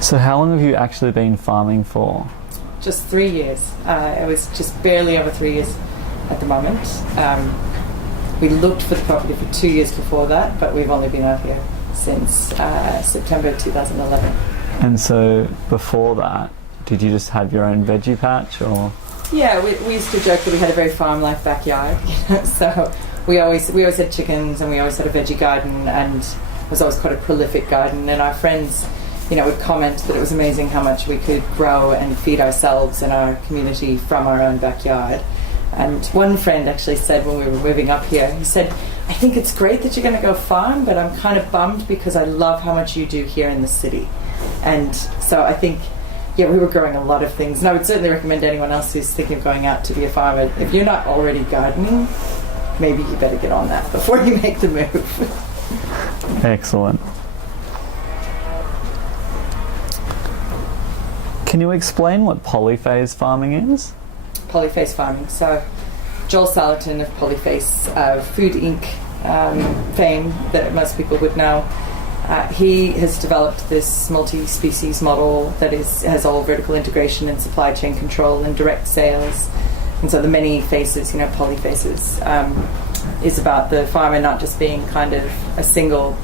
So how long have you actually been farming for? Just 3 years. It was just barely over 3 years at the moment. We looked for the property for 2 years before that, but we've only been out here since September 2011. And so before that, did you just have your own veggie patch, or? Yeah, we used to joke that we had a very farm-like backyard. So we always had chickens, and we always had a veggie garden, and it was always quite a prolific garden. And our friends, would comment that it was amazing how much we could grow and feed ourselves and our community from our own backyard. And one friend actually said when we were moving up here, he said, "I think it's great that you're going to go farm, but I'm kind of bummed because I love how much you do here in the city." And so I think, we were growing a lot of things. And I would certainly recommend anyone else who's thinking of going out to be a farmer, if you're not already gardening, maybe you better get on that before you make the move. Excellent. Can you explain what polyphase farming is? Polyphase farming. So Joel Salatin of Polyphase, Food Inc. Fame that most people would know, he has developed this multi-species model that has all vertical integration and supply chain control and direct sales. And so the many faces, polyphases, is about the farmer not just being kind of a single,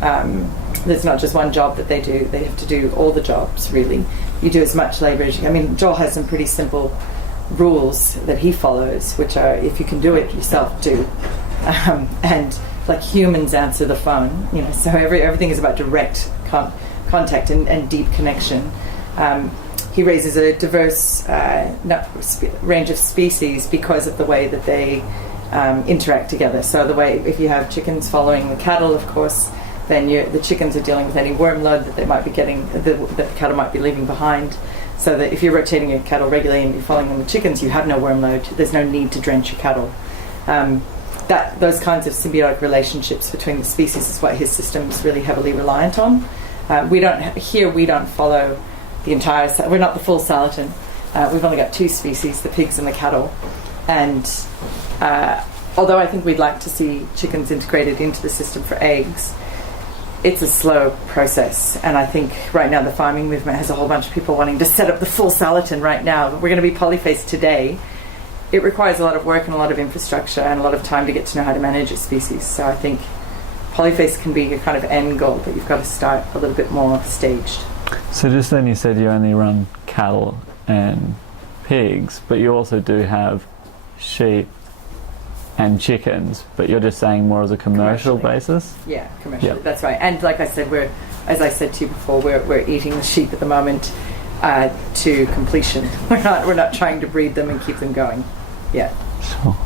there's not just one job that they do, they have to do all the jobs, really. You do as much labor as Joel has some pretty simple rules that he follows, which are, if you can do it yourself, do. And like humans answer the phone, so everything is about direct contact and deep connection. He raises a diverse range of species because of the way that they interact together. So the way, if you have chickens following the cattle, of course, then the chickens are dealing with any worm load that they might be getting, that the cattle might be leaving behind. So that if you're rotating your cattle regularly and you're following them with chickens, you have no worm load. There's no need to drench your cattle. Those kinds of symbiotic relationships between the species is what his system is really heavily reliant on. We don't follow the entire. We're not the full Salatin. We've only got two species: the pigs and the cattle. And although I think we'd like to see chickens integrated into the system for eggs, it's a slow process. And I think right now the farming movement has a whole bunch of people wanting to set up the full Salatin right now. We're going to be polyphase today. It requires a lot of work and a lot of infrastructure and a lot of time to get to know how to manage a species. So I think polyphase can be your kind of end goal, but you've got to start a little bit more staged. So just then you said you only run cattle and pigs, but you also do have sheep and chickens, but you're just saying more as a commercial basis? Yeah, commercially, that's right. And like I said, as I said to you before, we're eating the sheep at the moment to completion. We're not trying to breed them and keep them going. Yeah. Sure.